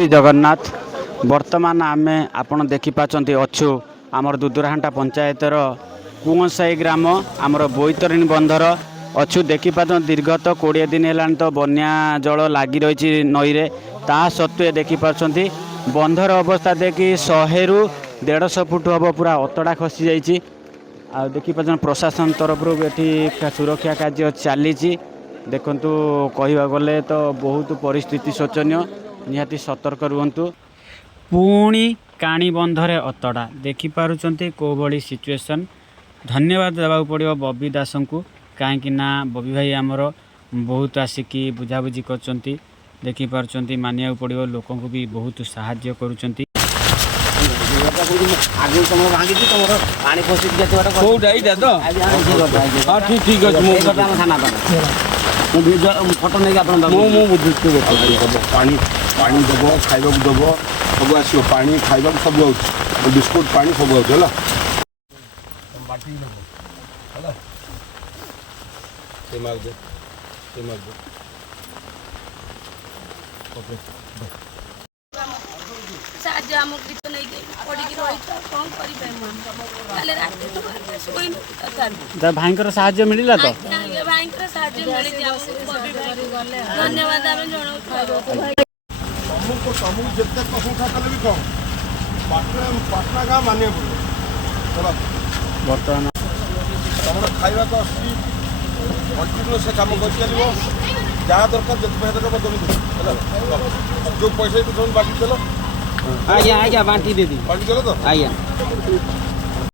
श्री जगन्नाथ वर्तमान आमे आपण देखि पाचंती अच्छु आमर दुदुराहांटा पंचायतर कुआसाई ग्राम आमर बैतरणी बंधर अच्छु देखि पाचन दीर्घत 20 दिन हेलान तो बन्या जल लागी रही नई रे ता सत्वे देखि पाचंती बंधर अवस्था देखि 100 रु 150 फुट हम पूरा अतड़ा खसी जाइए। आ देखि पाचन प्रशासन तरफ सुरक्षा कार्य चली देखंतु कहवा गले तो बहुत परिस्थिति शोचनीय निहाती सतर्क रुहतु। पुणी काणी बंधरे अतड़ा देखिपुंट कौ भाई सिचुएसन। धन्यवाद देवाक पड़ो बबी दास को कहीं बबी भाई आमर बहुत आसिकी बुझाबुझी कर देखिपुंट मानिया पड़ो लोक भी बहुत साहाय्य करुँच। फटो नहीं पानी दब खाइबा दब सब आस पानी खाइबा सब बिस्कुट पानी सब आला भाई साहाय्य मिलला तो धन्यवाद तुमको जितने प्रशंसा कले भी कम पाटना गाँव मानिया पड़ो बर्तमान तुम खाइबा तो आसी कंटिन्यू से कम कर चलो जहाँ दरकार जितने जो पैसा तो तुम बांटी चलो आज्ञा बांटी दे दी बांटी चलो तो आज्ञा।